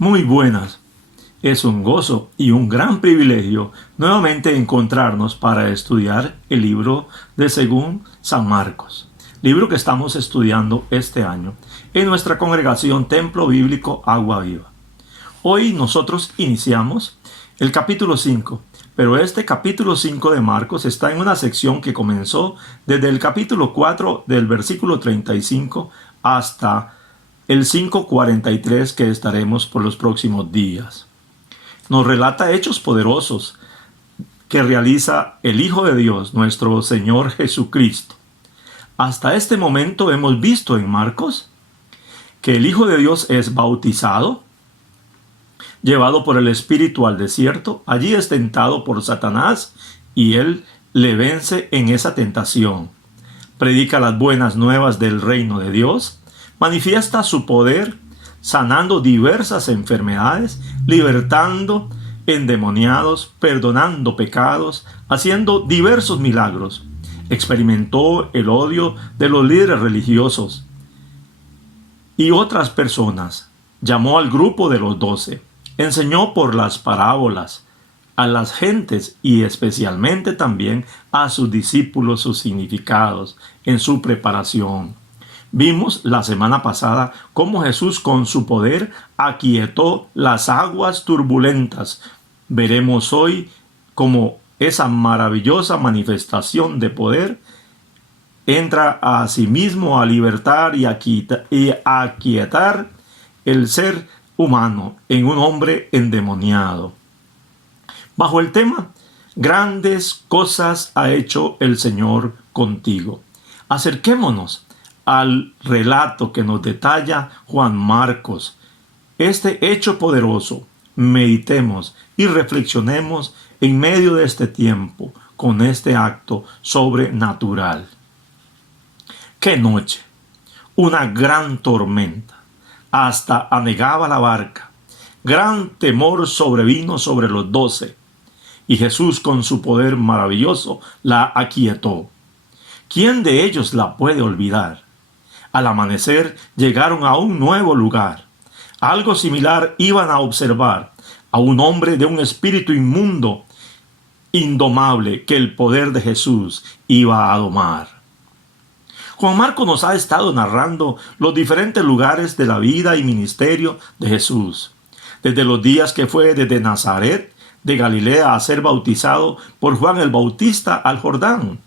Muy buenas. Es un gozo y un gran privilegio nuevamente encontrarnos para estudiar el libro de según San Marcos, libro que estamos estudiando este año en nuestra congregación Templo Bíblico Agua Viva. Hoy nosotros iniciamos el capítulo 5, pero este capítulo 5 de Marcos está en una sección que comenzó desde el capítulo 4 del versículo 35 hasta el 5:43 que estaremos por los próximos días. Nos relata hechos poderosos que realiza el Hijo de Dios, nuestro Señor Jesucristo. Hasta este momento hemos visto en Marcos que el Hijo de Dios es bautizado, llevado por el Espíritu al desierto. Allí es tentado por Satanás y él le vence en esa tentación. Predica las buenas nuevas del reino de Dios, manifiesta su poder, sanando diversas enfermedades, libertando endemoniados, perdonando pecados, haciendo diversos milagros. Experimentó el odio de los líderes religiosos y otras personas. Llamó al grupo de los 12. Enseñó por las parábolas a las gentes y especialmente también a sus discípulos sus significados en su preparación. Vimos la semana pasada cómo Jesús con su poder aquietó las aguas turbulentas. Veremos hoy cómo esa maravillosa manifestación de poder entra a sí mismo a libertar y aquietar el ser humano en un hombre endemoniado. Bajo el tema, grandes cosas ha hecho el Señor contigo. Acerquémonos al relato que nos detalla Juan Marcos. Este hecho poderoso, meditemos y reflexionemos en medio de este tiempo con este acto sobrenatural. ¡Qué noche! Una gran tormenta. Hasta anegaba la barca. Gran temor sobrevino sobre los 12. Y Jesús con su poder maravilloso la aquietó. ¿Quién de ellos la puede olvidar? Al amanecer llegaron a un nuevo lugar. Algo similar iban a observar a un hombre de un espíritu inmundo, indomable, que el poder de Jesús iba a domar. Juan Marcos nos ha estado narrando los diferentes lugares de la vida y ministerio de Jesús. Desde los días que fue desde Nazaret de Galilea a ser bautizado por Juan el Bautista al Jordán.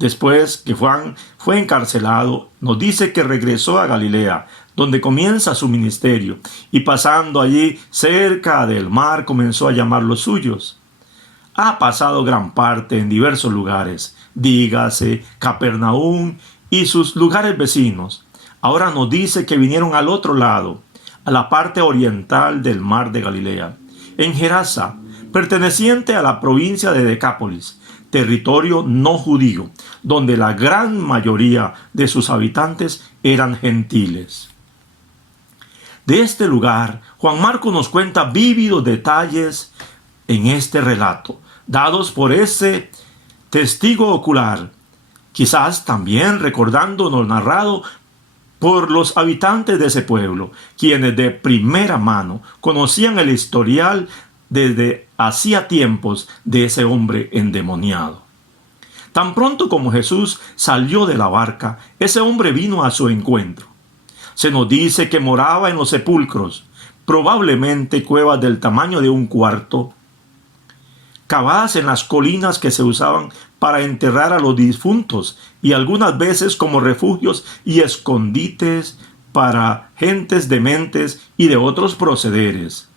Después que Juan fue encarcelado, nos dice que regresó a Galilea, donde comienza su ministerio, y pasando allí cerca del mar comenzó a llamar los suyos. Ha pasado gran parte en diversos lugares, dígase Capernaum y sus lugares vecinos. Ahora nos dice que vinieron al otro lado, a la parte oriental del mar de Galilea, en Gerasa, perteneciente a la provincia de Decápolis, territorio no judío, donde la gran mayoría de sus habitantes eran gentiles. De este lugar, Juan Marcos nos cuenta vívidos detalles en este relato, dados por ese testigo ocular, quizás también recordándonos narrado por los habitantes de ese pueblo, quienes de primera mano conocían el historial desde hacía tiempos de ese hombre endemoniado. Tan pronto como Jesús salió de la barca, ese hombre vino a su encuentro. Se nos dice que moraba en los sepulcros, probablemente cuevas del tamaño de un cuarto, cavadas en las colinas que se usaban para enterrar a los difuntos y algunas veces como refugios y escondites para gentes dementes y de otros procederes.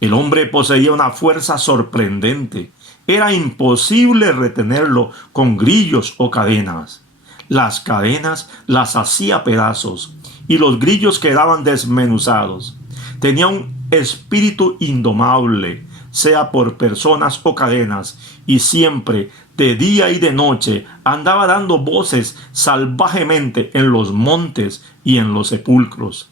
El hombre poseía una fuerza sorprendente. Era imposible retenerlo con grillos o cadenas. Las cadenas las hacía pedazos y los grillos quedaban desmenuzados. Tenía un espíritu indomable, sea por personas o cadenas, y siempre, de día y de noche, andaba dando voces salvajemente en los montes y en los sepulcros.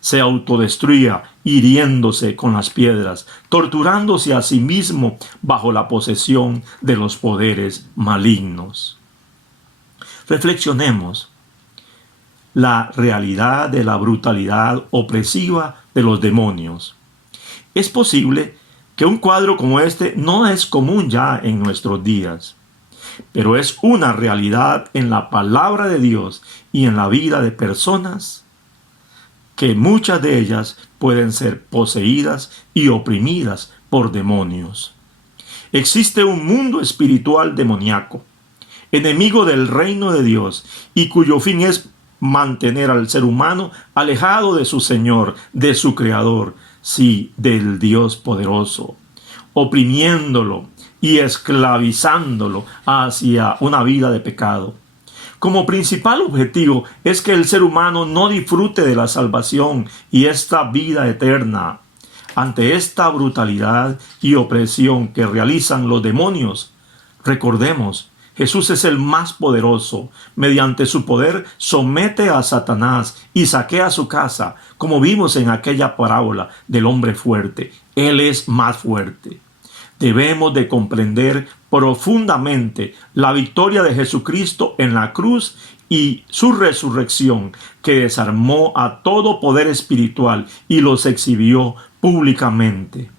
Se autodestruía hiriéndose con las piedras, torturándose a sí mismo bajo la posesión de los poderes malignos. Reflexionemos. la realidad de la brutalidad opresiva de los demonios. Es posible que un cuadro como este no es común ya en nuestros días, pero es una realidad en la palabra de Dios y en la vida de personas que muchas de ellas pueden ser poseídas y oprimidas por demonios. Existe un mundo espiritual demoníaco, enemigo del reino de Dios, y cuyo fin es mantener al ser humano alejado de su Señor, de su Creador, sí, del Dios poderoso, oprimiéndolo y esclavizándolo hacia una vida de pecado. Como principal objetivo es que el ser humano no disfrute de la salvación y esta vida eterna. Ante esta brutalidad y opresión que realizan los demonios, recordemos, Jesús es el más poderoso. Mediante su poder somete a Satanás y saquea su casa, como vimos en aquella parábola del hombre fuerte. Él es más fuerte. Debemos de comprender profundamente la victoria de Jesucristo en la cruz y su resurrección, que desarmó a todo poder espiritual y los exhibió públicamente.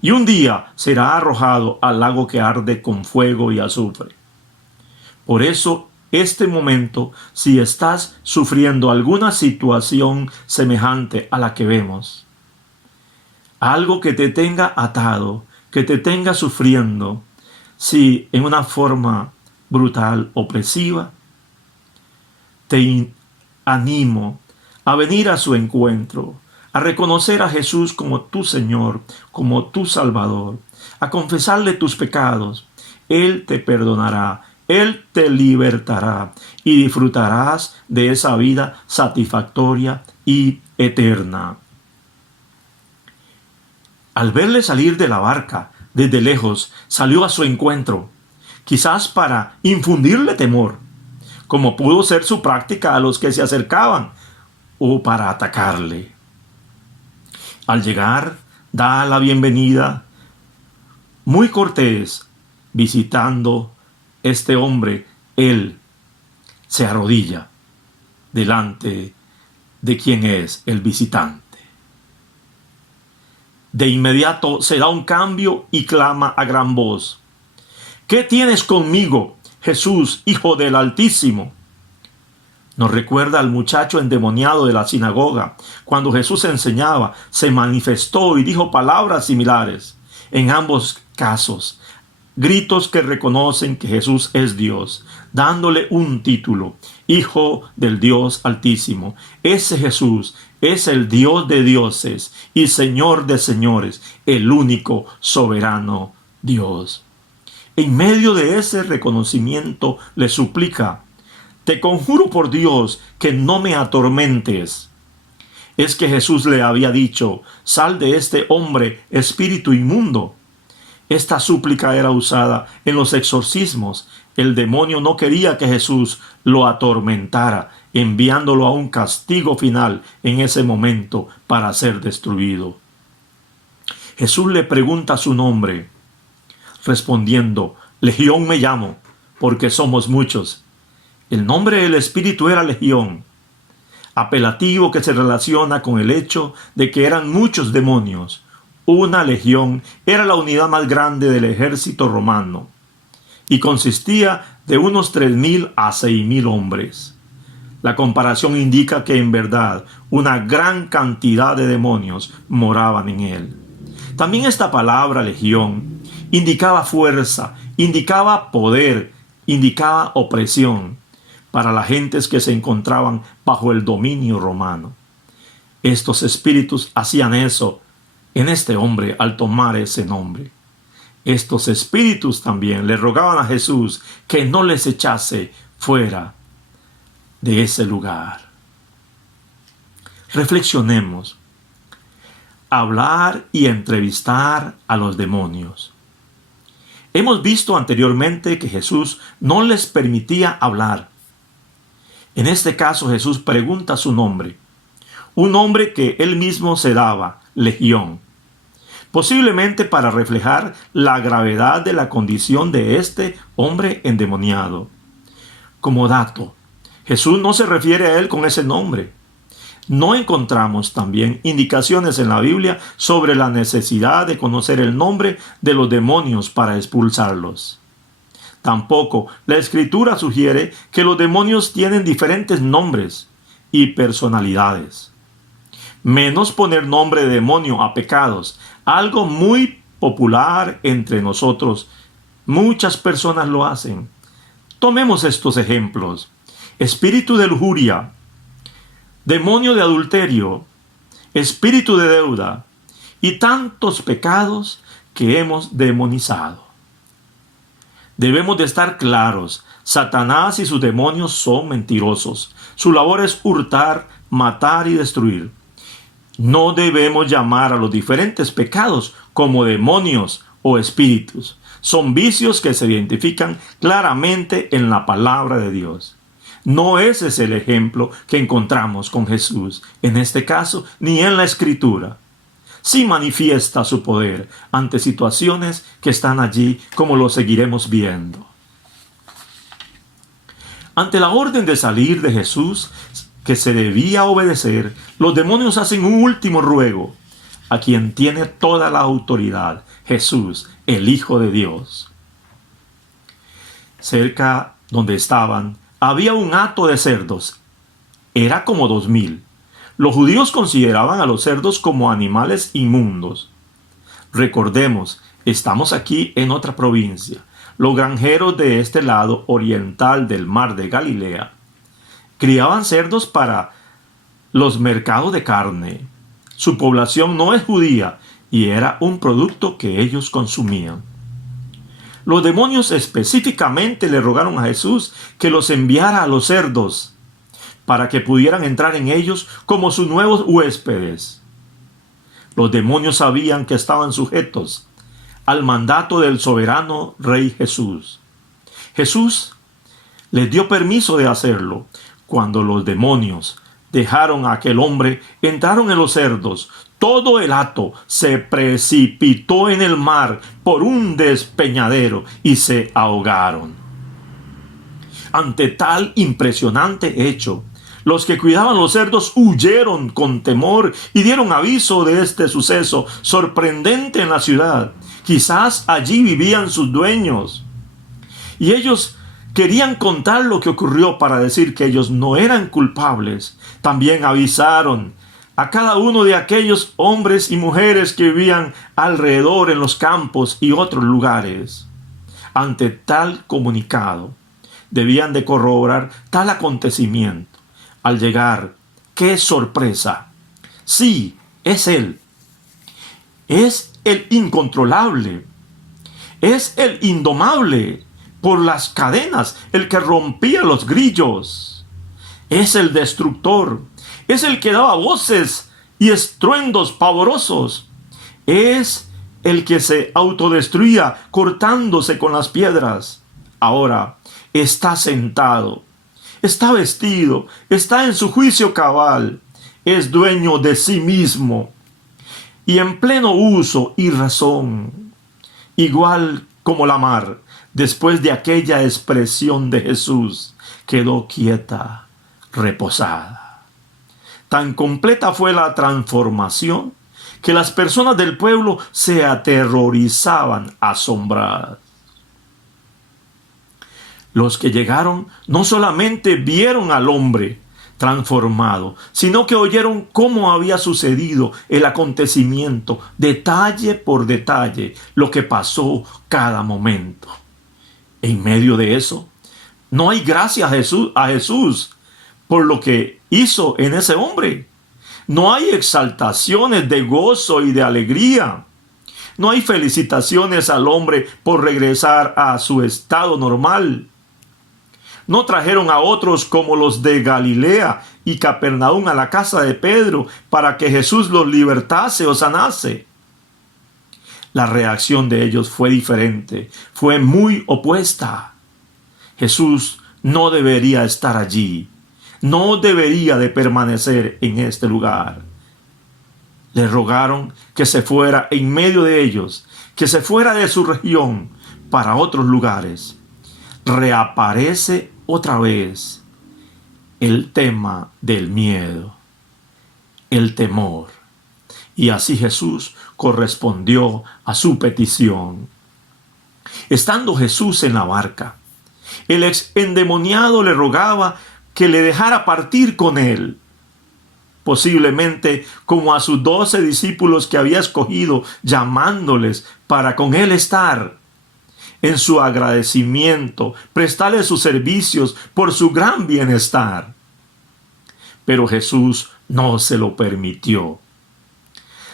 Y un día será arrojado al lago que arde con fuego y azufre. Por eso, este momento, si estás sufriendo alguna situación semejante a la que vemos, algo que te tenga atado, que te tenga sufriendo, si en una forma brutal, opresiva, te animo a venir a su encuentro, a reconocer a Jesús como tu Señor, como tu Salvador, a confesarle tus pecados. Él te perdonará, Él te libertará y disfrutarás de esa vida satisfactoria y eterna. Al verle salir de la barca, desde lejos, salió a su encuentro, quizás para infundirle temor, como pudo ser su práctica a los que se acercaban, o para atacarle. Al llegar, da la bienvenida, muy cortés, visitando este hombre, él se arrodilla delante de quien es el visitante. De inmediato se da un cambio y clama a gran voz: ¿Qué tienes conmigo, Jesús, Hijo del Altísimo? Nos recuerda al muchacho endemoniado de la sinagoga. Cuando Jesús enseñaba, se manifestó y dijo palabras similares. En ambos casos, gritos que reconocen que Jesús es Dios, dándole un título: Hijo del Dios Altísimo. Ese Jesús es el Dios de dioses y Señor de señores, el único soberano Dios. En medio de ese reconocimiento le suplica: te conjuro por Dios que no me atormentes. Es que Jesús le había dicho: sal de este hombre, espíritu inmundo. Esta súplica era usada en los exorcismos. El demonio no quería que Jesús lo atormentara, enviándolo a un castigo final en ese momento para ser destruido. Jesús le pregunta su nombre, respondiendo: Legión me llamo, porque somos muchos. El nombre del espíritu era Legión, apelativo que se relaciona con el hecho de que eran muchos demonios. Una legión era la unidad más grande del ejército romano y consistía de unos 3,000 a 6,000 hombres. La comparación indica que en verdad una gran cantidad de demonios moraban en él. También esta palabra legión indicaba fuerza, indicaba poder, indicaba opresión para las gentes que se encontraban bajo el dominio romano. Estos espíritus hacían eso en este hombre al tomar ese nombre. Estos espíritus también le rogaban a Jesús que no les echase fuera de ese lugar. Reflexionemos. Hablar y entrevistar a los demonios. Hemos visto anteriormente que Jesús no les permitía hablar. En este caso Jesús pregunta su nombre, un nombre que él mismo se daba, Legión, posiblemente para reflejar la gravedad de la condición de este hombre endemoniado. Como dato, Jesús no se refiere a él con ese nombre. No encontramos también indicaciones en la Biblia sobre la necesidad de conocer el nombre de los demonios para expulsarlos. Tampoco la Escritura sugiere que los demonios tienen diferentes nombres y personalidades. Menos poner nombre de demonio a pecados, algo muy popular entre nosotros. Muchas personas lo hacen. Tomemos estos ejemplos: espíritu de lujuria, demonio de adulterio, espíritu de deuda y tantos pecados que hemos demonizado. Debemos de estar claros: Satanás y sus demonios son mentirosos. Su labor es hurtar, matar y destruir. No debemos llamar a los diferentes pecados como demonios o espíritus. Son vicios que se identifican claramente en la palabra de Dios. No ese es el ejemplo que encontramos con Jesús, en este caso, ni en la Escritura. Sí manifiesta su poder ante situaciones que están allí, como lo seguiremos viendo. Ante la orden de salir de Jesús, que se debía obedecer, los demonios hacen un último ruego a quien tiene toda la autoridad, Jesús, el Hijo de Dios. Cerca donde estaban, había un hato de cerdos. Era como 2000. Los judíos consideraban a los cerdos como animales inmundos. Recordemos, estamos aquí en otra provincia. Los granjeros de este lado oriental del mar de Galilea criaban cerdos para los mercados de carne. Su población no es judía y era un producto que ellos consumían. Los demonios específicamente le rogaron a Jesús que los enviara a los cerdos para que pudieran entrar en ellos como sus nuevos huéspedes. Los demonios sabían que estaban sujetos al mandato del soberano Rey Jesús. Jesús les dio permiso de hacerlo. Cuando los demonios dejaron a aquel hombre, entraron en los cerdos. Todo el hato se precipitó en el mar por un despeñadero y se ahogaron. Ante tal impresionante hecho, los que cuidaban los cerdos huyeron con temor y dieron aviso de este suceso sorprendente en la ciudad. Quizás allí vivían sus dueños, y ellos querían contar lo que ocurrió para decir que ellos no eran culpables. También avisaron a cada uno de aquellos hombres y mujeres que vivían alrededor en los campos y otros lugares. Ante tal comunicado, debían de corroborar tal acontecimiento. Al llegar, ¡qué sorpresa! Sí, es Él. Es el incontrolable. Es el indomable por las cadenas, el que rompía los grillos. Es el destructor. Es el que daba voces y estruendos pavorosos. Es el que se autodestruía cortándose con las piedras. Ahora está sentado, está vestido, está en su juicio cabal, es dueño de sí mismo y en pleno uso y razón. Igual como la mar, después de aquella expresión de Jesús, quedó quieta, reposada. Tan completa fue la transformación que las personas del pueblo se aterrorizaban asombradas. Los que llegaron no solamente vieron al hombre transformado, sino que oyeron cómo había sucedido el acontecimiento, detalle por detalle, lo que pasó cada momento. En medio de eso, no hay gracia a Jesús por lo que hizo en ese hombre. No hay exaltaciones de gozo y de alegría. No hay felicitaciones al hombre por regresar a su estado normal. No trajeron a otros como los de Galilea y Capernaum a la casa de Pedro para que Jesús los libertase o sanase. La reacción de ellos fue diferente, fue muy opuesta. Jesús no debería estar allí, no debería de permanecer en este lugar. Le rogaron que se fuera en medio de ellos, que se fuera de su región para otros lugares. Reaparece otra vez el tema del miedo, el temor. Y así Jesús correspondió a su petición. Estando Jesús en la barca, el ex endemoniado le rogaba que le dejara partir con él, posiblemente como a sus 12 discípulos que había escogido, llamándoles para con él estar en su agradecimiento, prestarle sus servicios por su gran bienestar. Pero Jesús no se lo permitió,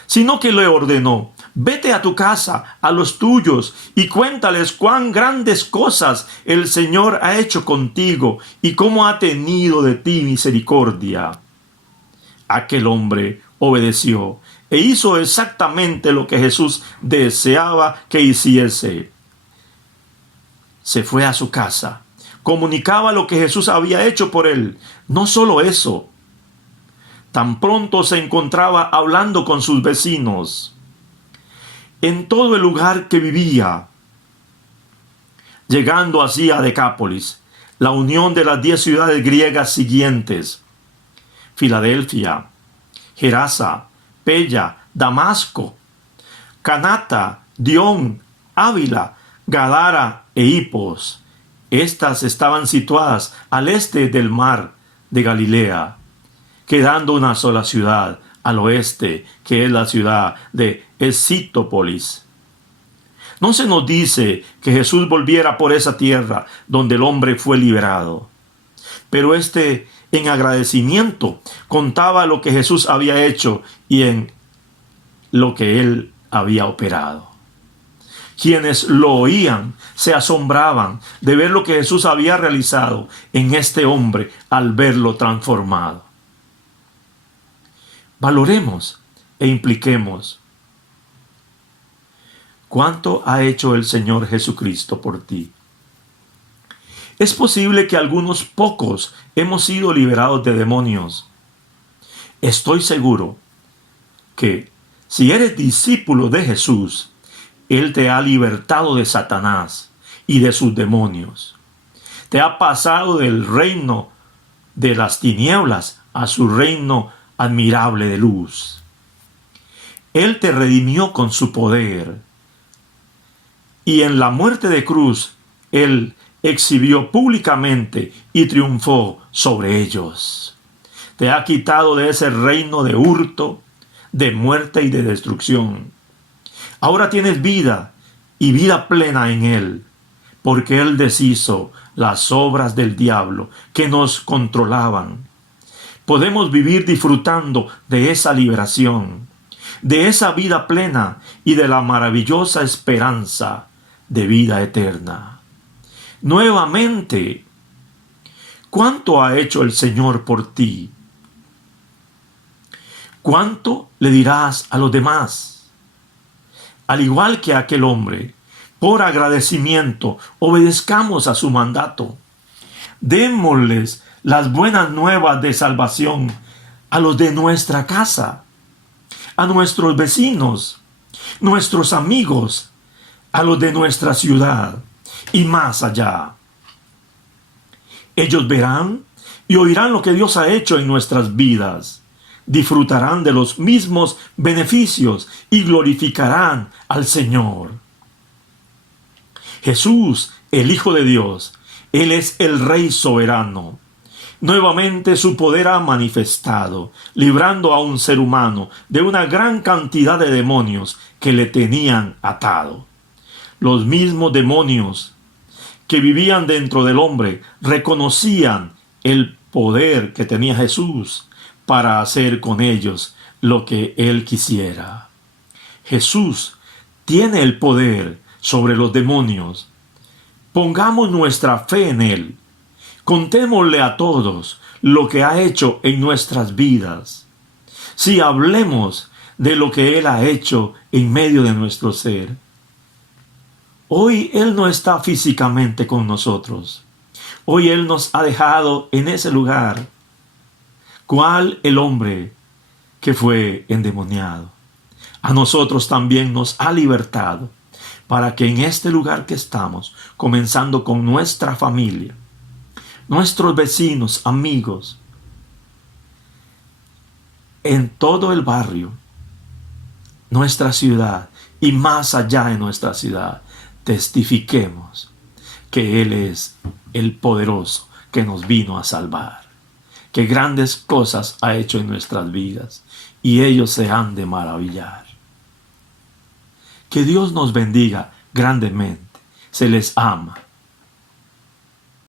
sino que le ordenó: vete a tu casa, a los tuyos, y cuéntales cuán grandes cosas el Señor ha hecho contigo y cómo ha tenido de ti misericordia. Aquel hombre obedeció e hizo exactamente lo que Jesús deseaba que hiciese. Se fue a su casa, comunicaba lo que Jesús había hecho por él. No solo eso, tan pronto se encontraba hablando con sus vecinos en todo el lugar que vivía, llegando así a Decápolis, la unión de las 10 ciudades griegas siguientes: Filadelfia, Gerasa, Pella, Damasco, Canata, Dión, Ávila, Gadara e Hipos. Estas estaban situadas al este del mar de Galilea, quedando una sola ciudad al oeste, que es la ciudad de Escítópolis. No se nos dice que Jesús volviera por esa tierra donde el hombre fue liberado, pero en agradecimiento contaba lo que Jesús había hecho y en lo que él había operado. Quienes lo oían se asombraban de ver lo que Jesús había realizado en este hombre al verlo transformado. Valoremos e impliquemos cuánto ha hecho el Señor Jesucristo por ti. Es posible que algunos pocos hemos sido liberados de demonios. Estoy seguro que si eres discípulo de Jesús, Él te ha libertado de Satanás y de sus demonios. Te ha pasado del reino de las tinieblas a su reino admirable de luz. Él te redimió con su poder. Y en la muerte de cruz, Él exhibió públicamente y triunfó sobre ellos. Te ha quitado de ese reino de hurto, de muerte y de destrucción. Ahora tienes vida y vida plena en Él, porque Él deshizo las obras del diablo que nos controlaban. Podemos vivir disfrutando de esa liberación, de esa vida plena y de la maravillosa esperanza de vida eterna. Nuevamente, ¿cuánto ha hecho el Señor por ti? ¿Cuánto le dirás a los demás? Al igual que aquel hombre, por agradecimiento, obedezcamos a su mandato. Démosles las buenas nuevas de salvación a los de nuestra casa, a nuestros vecinos, nuestros amigos, a los de nuestra ciudad y más allá. Ellos verán y oirán lo que Dios ha hecho en nuestras vidas. Disfrutarán de los mismos beneficios y glorificarán al Señor. Jesús, el Hijo de Dios, Él es el Rey soberano. Nuevamente su poder ha manifestado, librando a un ser humano de una gran cantidad de demonios que le tenían atado. Los mismos demonios que vivían dentro del hombre reconocían el poder que tenía Jesús para hacer con ellos lo que Él quisiera. Jesús tiene el poder sobre los demonios. Pongamos nuestra fe en Él. Contémosle a todos lo que ha hecho en nuestras vidas. Sí, hablemos de lo que Él ha hecho en medio de nuestro ser. Hoy Él no está físicamente con nosotros. Hoy Él nos ha dejado en ese lugar. ¿Cuál el hombre que fue endemoniado? A nosotros también nos ha libertado para que en este lugar que estamos, comenzando con nuestra familia, nuestros vecinos, amigos, en todo el barrio, nuestra ciudad y más allá de nuestra ciudad, testifiquemos que Él es el poderoso que nos vino a salvar, que grandes cosas ha hecho en nuestras vidas y ellos se han de maravillar. Que Dios nos bendiga grandemente. Se les ama.